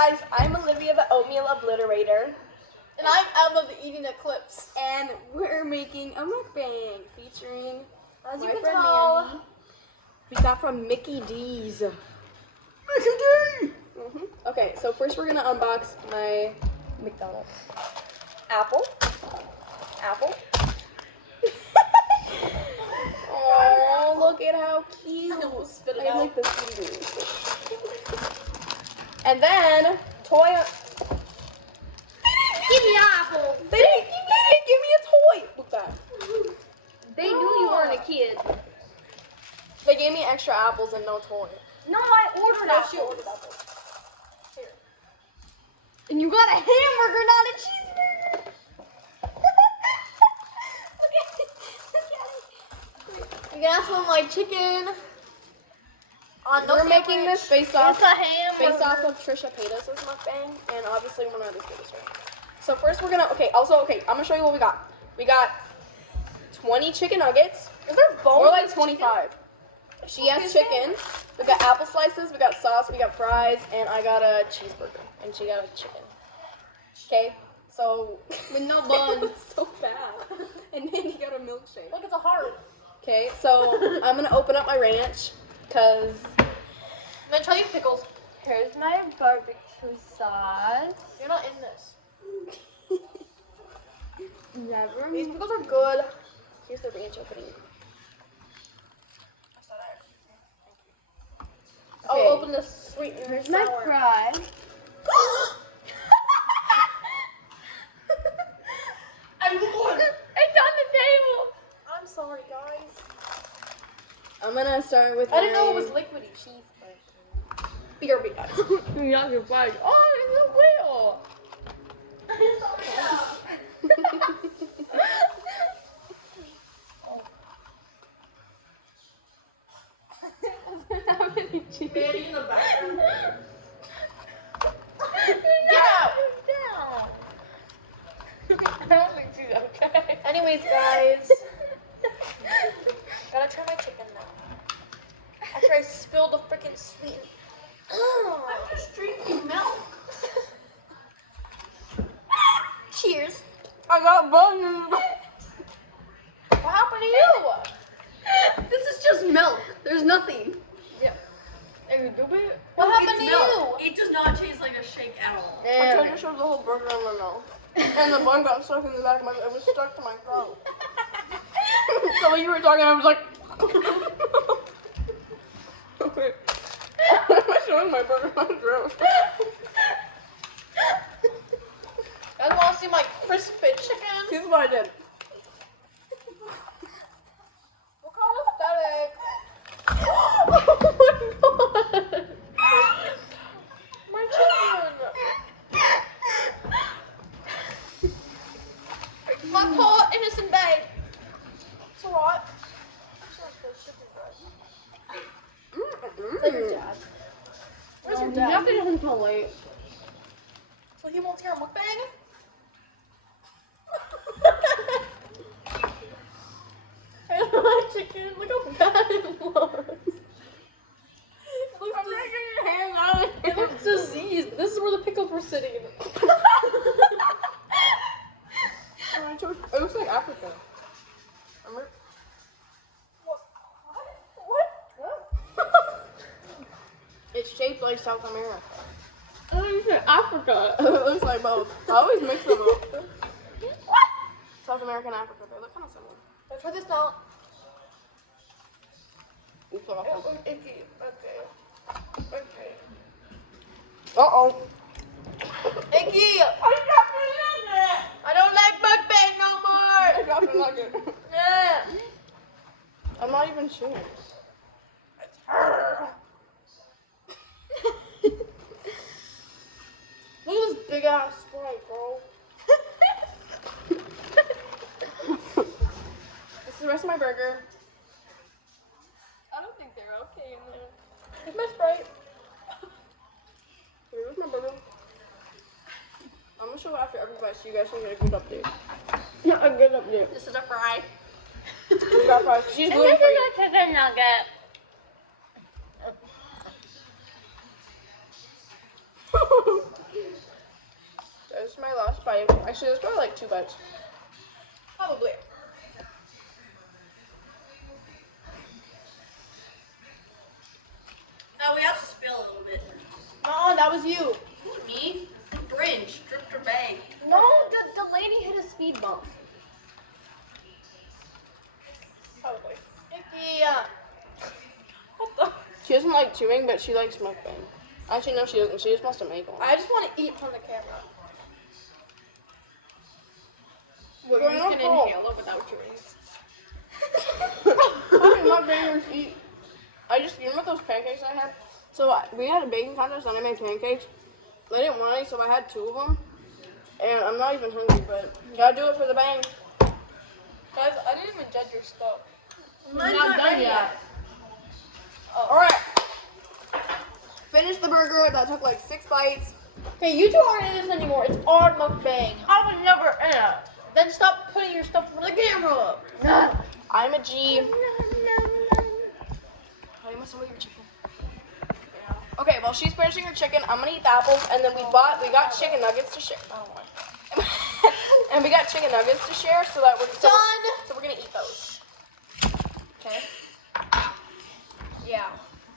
guys, I'm Olivia the Oatmeal Obliterator. And I'm Alma the Eating Eclipse. And we're making a mukbang featuring As my you can friend tell, Mandy. We got from Mickey D's. Mickey D! Okay, so first we're gonna unbox my McDonald's. Apple. Oh, look at how cute. I almost spit it I out. like the fingers. And then, toy. Give me an apple. They didn't give me a toy. Look at that. They knew you weren't a kid. They gave me extra apples and no toy. No, I ordered apples. She ordered apples. Here. And you got a hamburger, not a cheeseburger. You can have some like chicken. We're making this based off It's a hamburger. of Trisha Paytas' mukbang, and obviously one of these videos, right? So first we're gonna I'm gonna show you what we got. We got 20 chicken nuggets. Is there bones? Or like 25. She has chicken. We got apple slices. We got sauce. We got fries, and I got a cheeseburger, and she got a chicken. Okay, so With no buns. It's so bad. And then you got a milkshake. Look, it's a heart. Okay, so I'm gonna open up my ranch, cause I'm gonna try these pickles. Here's my barbecue sauce. You're not in this. Never. these pickles are good. Here's the ranch opening. I'll Okay. open this sweet and Here's my sour. fry. It's on the table. I'm sorry, guys. I'm gonna start with. I didn't know it was liquidy cheese. BRB, guys. You got your fries. Oh, it's a wheel. Mandy in the background. Get out. I don't think she's okay. Anyways, guys. Gotta try my chicken now. After I spilled the freaking sweet. I'm just drinking milk. Cheers. I got buns. What happened to you? This is just milk. There's nothing. What happened to you? It does not taste like a shake at all. I tried to shove the whole burger in my mouth. And the bun got stuck in the back of my it was stuck to my throat. So when you were talking, I was like okay. Why am I showing my burger my throat? Guys wanna see my crispy chicken? Here's what I did. Look how aesthetic. Oh my god. My chicken. My poor innocent babe. It's alright. Is that your dad? Where's your dad? Nothing until late. So he won't see our mukbang? I don't like chicken. Look how bad it looks. I'm taking your hand out of It looks diseased. This is where the pickles were sitting. It looks like Africa. Remember? What? It's shaped like South America. Oh, you said Africa. It looks like both. I always mix them up. South America and Africa, they look kind of similar. Let's try this now. Oops, I got some. Okay. Uh-oh. Icky! I don't like mukbang no I more! dropped a nugget. Yeah. I'm not even chewing. Look at this big ass Sprite, bro. This is the rest of my burger. I don't think they're okay in there. Here's my Sprite. Here's my burger. I'm gonna show after every bite so you guys can get a good update. A good update. This is a fry. We got fries. She's And gluten this free. is a chicken nugget. bite. Actually, that's probably like 2 bites. Probably. No, we have to spill a little bit. No, that was you. Me? Fringe. Dripped her bag. No, the lady hit a speed bump. Probably. Icky. What the? She doesn't like chewing, but she likes mukbang. Actually, no, she doesn't. She just wants to make one. I just want to eat from the camera. Well, you're just gonna inhale it without chewing. How did mukbangers eat? You remember those pancakes I had? So we had a baking contest and I made pancakes. I didn't want any, so I had 2 of them. And I'm not even hungry, but gotta do it for the bang. Guys, I didn't even judge your stuff. Mine's not done yet. Alright. Finished the burger. That took like 6 bites. Okay, you two aren't in this anymore. It's our mukbang. I would never in it. Then stop putting your stuff for the camera. I'm a G. How you must have your chicken? Okay, while she's finishing her chicken, I'm gonna eat the apples, and then we got chicken nuggets to share. Oh my. And we got chicken nuggets to share, so that we're Done. So we're gonna eat those. Okay. Yeah.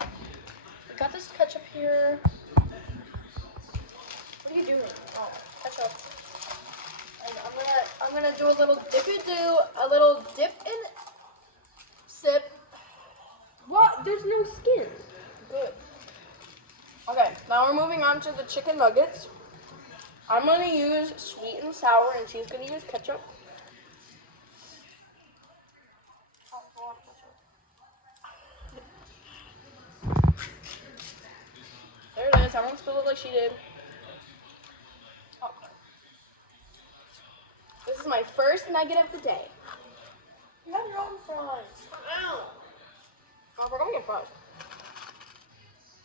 We got this ketchup here. What are you doing? Oh, ketchup. And I'm gonna do a little dippy-do, a little dip and sip. What? There's no skin. Good. Okay, now we're moving on to the chicken nuggets. I'm gonna use sweet and sour, and she's gonna use ketchup. There it is. I won't spill it like she did. Okay. This is my first nugget of the day. You have your own fries. Ow. Oh, we're gonna get fries.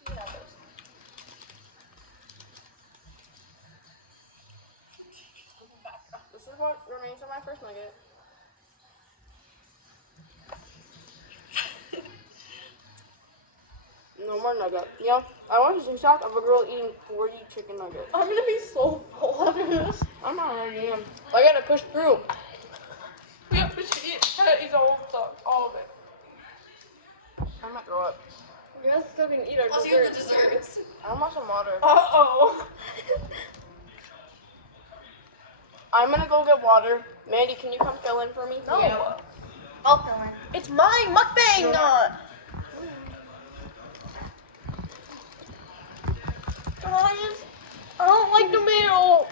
You can have those. This is what remains of my first nugget. No more nugget. Yeah, I watched a TikTok of a girl eating 40 chicken nuggets. I'm gonna be so full after this. I'm not ready. I gotta push through. We have to eat the whole stuff, all of it. I might throw up. You guys still can eat our Let's hear the desserts. I want some water. Uh-oh. I'm gonna go get water. Mandy, can you come fill in for me? No. Yeah. I'll fill in. It's my mukbang! Guys, I don't like tomato.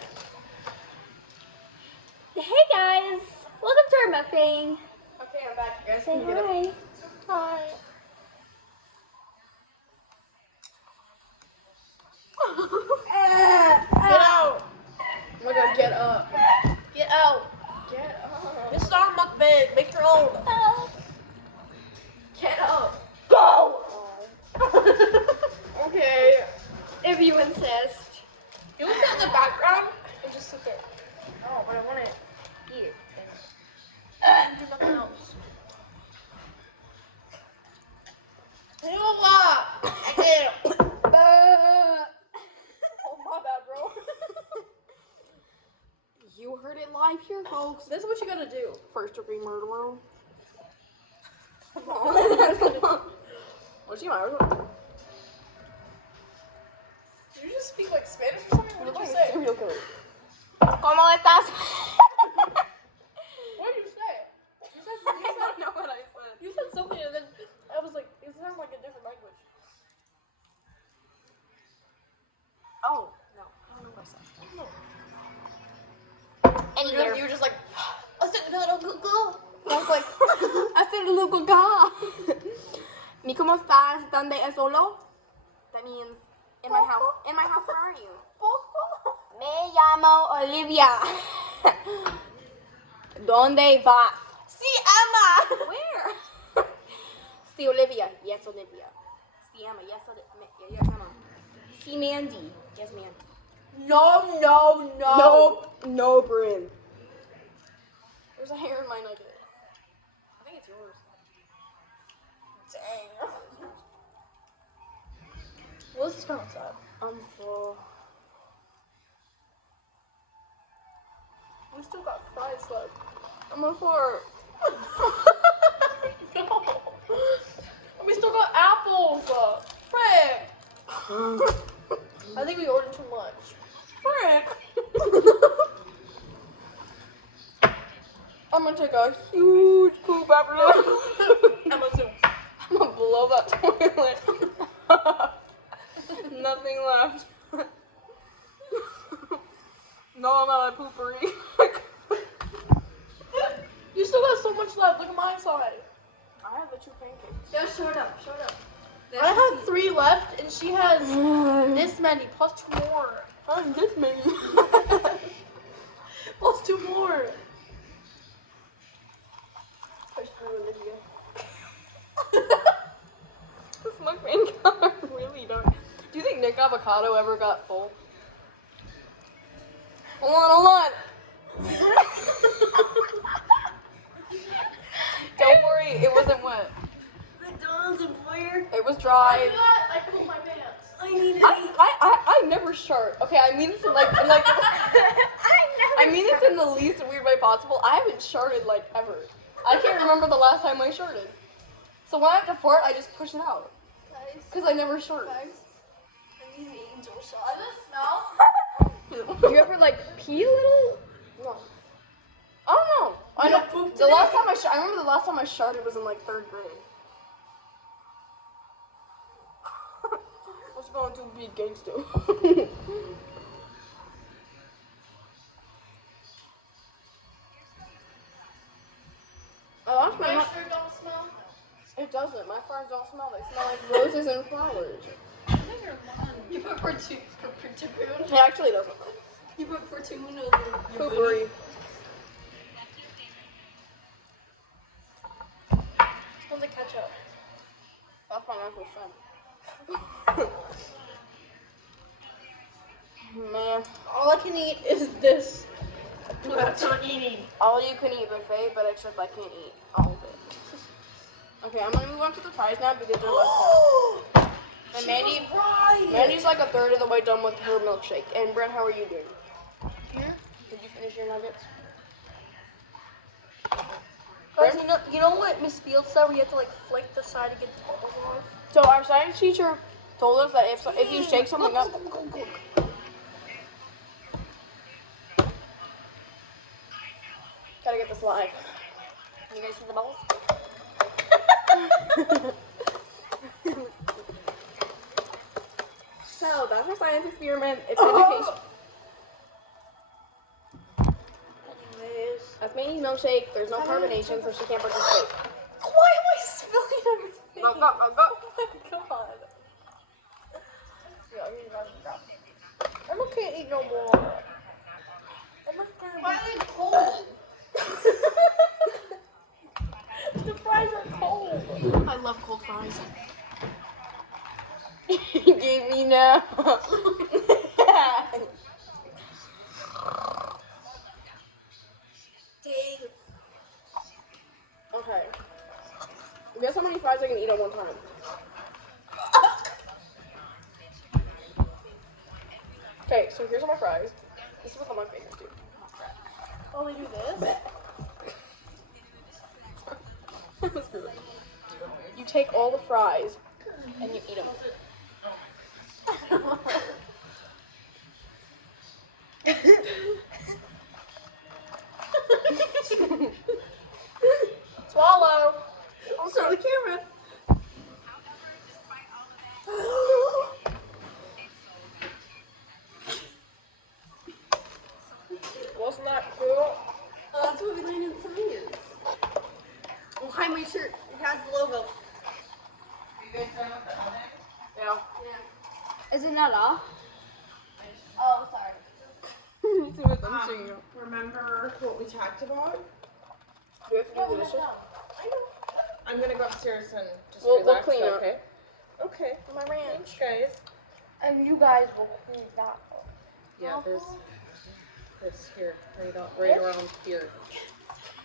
Hey guys, welcome to our mukbang. Okay, I'm back. You guys Say can get up. hi. Hi. Get out. Oh my god, get up. Get out. Get up. This is our mukbang. Make your own. Get up. Go! Okay. If you insist. You want to sit in the background and just sit there. No, but I want to eat it. And do nothing else. You know what? I did it. Oh, my bad, bro. You heard it live here, folks. This is what you gotta do. First degree murderer. What's he on? Did you just speak like Spanish or something? What did you say? Serial killer. ¿Cómo estás? What did you say? I don't know what I said. You said something and then I was like, it sounded like a different language. Oh, no. I don't know what I said. No. Anywhere. You were just like, I said no, go. I was like, hacer loco ka. Mi cómo estás? ¿Dónde es solo? That means in my house. In my house, where are you? Me llamo Olivia. ¿Dónde vas? Sí, Emma. Where? Sí, Olivia. Yes, Olivia. Sí, Emma. Yes, Olivia. Yes, Emma. Sí, Mandy. Yes, Mandy. No. Nope. No, Bryn. There's a hair in my nugget. I think it's yours. Dang. Well, this is kind of sad. I'm full. still got fries left. I'm gonna fart. No. We still got apples. Frick. I think we ordered too much. Frick. I'm gonna take a huge poop after that. I'm gonna blow that toilet. Nothing left. No amount of poopery. You still got so much left. Look at my side. I have the 2 pancakes. Just show it up. Show it up. I have 3 left, and she has this many plus 2 more. This many. Plus 2 more. Push through, Olivia. This mukbang got really dark. Do you think Nick Avocado ever got full? Hold on. Don't worry, it wasn't wet. McDonald's employer. It was dry. I pulled my pants. I need it. I never shart. Okay, I mean this in like I mean this in the least weird way possible. I haven't sharted like ever. I can't remember the last time I sharted. So when I have to fart, I just push it out. Guys, Because I never shart. I need an angel shot. Does it smell? Do you ever like pee a little? No. I don't know. I know. The last time I remember the last time I sharted was in like 3rd grade. What's going to be gangster? I lost my. My shirt don't smell. It doesn't. My farts don't smell. They smell like roses and flowers. You put Portugal. It actually doesn't. You put Portugal over your booty. Poopery. Smells like ketchup. That's my uncle's friend. Man, All I can eat is this. That's not eating. all you can eat buffet, but except I can't eat all of it. Okay, I'm gonna move on to the fries now because they're less fun. And Mandie's like a 1/3 of the way done with her milkshake. And Brent, how are you doing? Here? Did you finish your nuggets? Guys, you know what Miss Fields said? We have to like flake the side to get the bubbles off. So our science teacher told us that if you shake something up, gotta get this live. You guys see the bubbles? So that's our science experiment. It's education. Anyways. That's Mandie's milkshake. There's no carbonation, so she can't participate. Why am I spilling everything? Go, go, go, go. Oh my god. Yeah, you guys got me. Emma can't eat no more. Emma's gonna Why are they cold? The fries are cold. I love cold fries. Give me now. Dang. Okay. Guess how many fries I can eat at one time? Okay, so here's all my fries. This is what all my fingers do. Oh, they do this? Screw it. You take all the fries and you eat them. Swallow. I'll show the camera. Wasn't that cool? That's what we learned in science. Well, hi, my shirt. It has the logo. Yeah. Isn't that off? Oh, sorry. Remember what we talked about? Do we have to do the dishes? I'm gonna go upstairs and just We'll relax, clean up. okay? Okay. My ranch. Thanks, guys. And you guys will clean that up. Yeah, there's this here, right around here.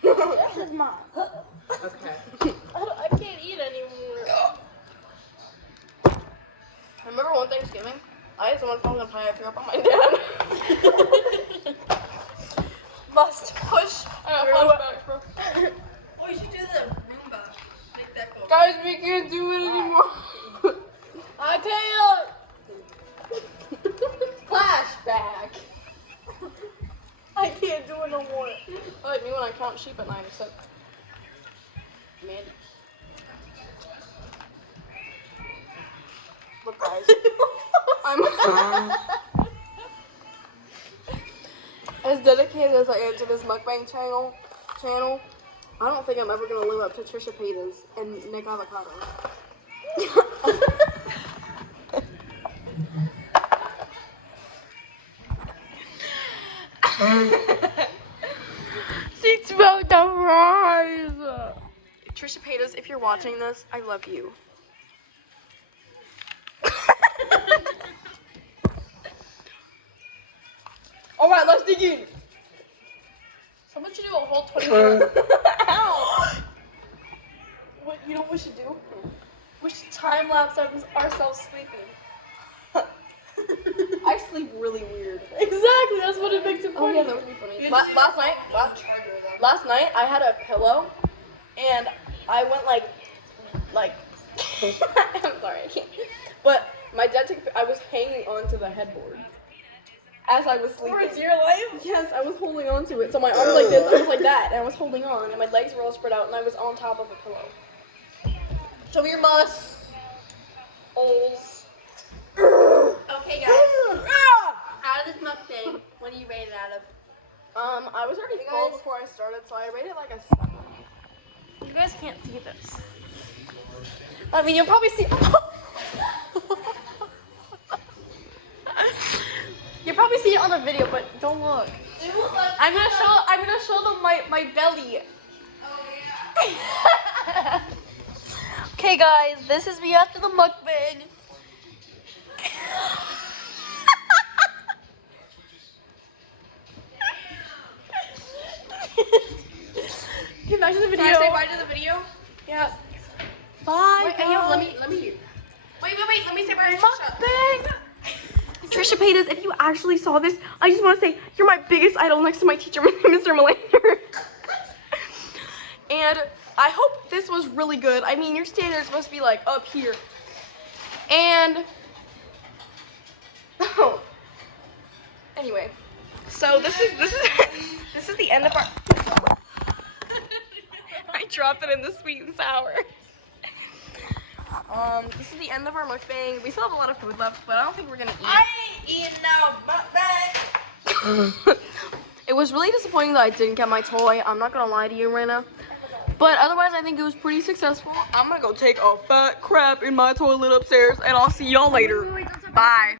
This is mine. Okay. I can't eat anymore. I remember one Thanksgiving, I had someone phone a pie I threw up on my dad. must push. I got flashback, bro. Oh, you should do the Roomba. Make that go. Guys, we can't do it anymore. I can't. Flashback. I can't do it no more. I like me when I count sheep at night, except Mandie. Look, guys, I'm as dedicated as I am to this mukbang channel. I don't think I'm ever gonna live up to Trisha Paytas and Nick Avocado. She smelled the fries. Trisha Paytas, if you're watching this, I love you. All right, let's dig in. Someone should do a whole 24. Ow. What, you know what we should do? We should time lapse ourselves sleeping. I sleep really weird. Exactly, that's what it makes it Oh funny. yeah, that would be funny. Last night I had a pillow, and I went like, I'm sorry, I can't. But my dad I was hanging onto the headboard as I was sleeping. For dear life? Yes, I was holding on to it. So my arms like this, I was like that, and I was holding on, and my legs were all spread out, and I was on top of a pillow. Show me your muss. Oles. Okay, guys. Out of this mukbang, what do you rate it out of? I was already You full guys- before I started, so I rated like a 7. You guys can't see this. I mean, you'll probably see. You'll probably see it on the video, but don't look. I'm gonna show them my belly. Okay, guys, this is me after the mukbang. Can you imagine the video? Can I say bye to the video? Yeah. Bye. Wait, hey, yo, let me. Wait, let me say bye to Trisha. Mukbang. Trisha Paytas, if you actually saw this, I just want to say you're my biggest idol next to my teacher, Mr. Melander. And I hope this was really good. I mean, your standards must be like up here. And anyway, so this is the end of our. I dropped it in the sweet and sour. This is the end of our mukbang. We still have a lot of food left, but I don't think we're gonna eat. I ain't eating no mukbang. It was really disappointing that I didn't get my toy. I'm not gonna lie to you, Raina. But otherwise, I think it was pretty successful. I'm gonna go take a fat crap in my toilet upstairs, and I'll see y'all later. Bye.